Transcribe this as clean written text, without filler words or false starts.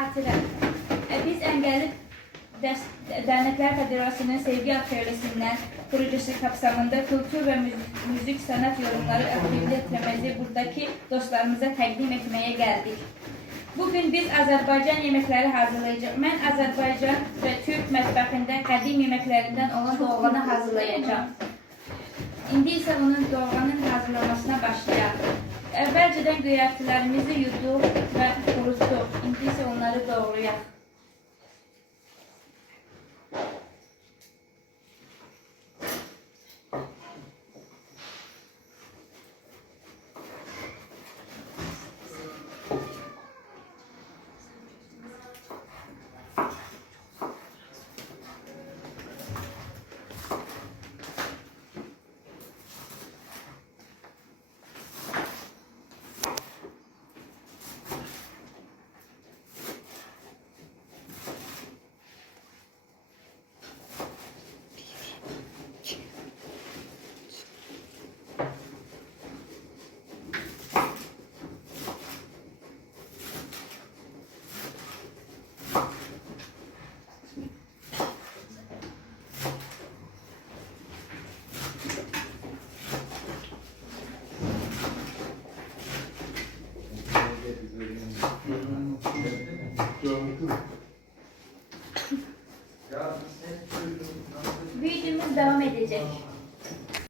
Xatirə. Biz Engelli Dernekler Federasyonu'nun Sevgi Atölyesi'nden projesi kapsamında kültür ve müzik sanat yorumları aktivitemizi buradaki dostlarımıza təqdim etmeye geldik. Bugün biz Azerbaycan yemekleri hazırlayacağız. Ben Azerbaycan ve Türk mətbəxində qədim yemeklerinden olan doğanı hazırlayacağım. İndi ise onun doğanın hazırlamasına başlayalım. Əvvəlcədən göyərtilərimizi yuduq və qurutduq. İndi ise onları doğrayaq. Videomuz devam edecek.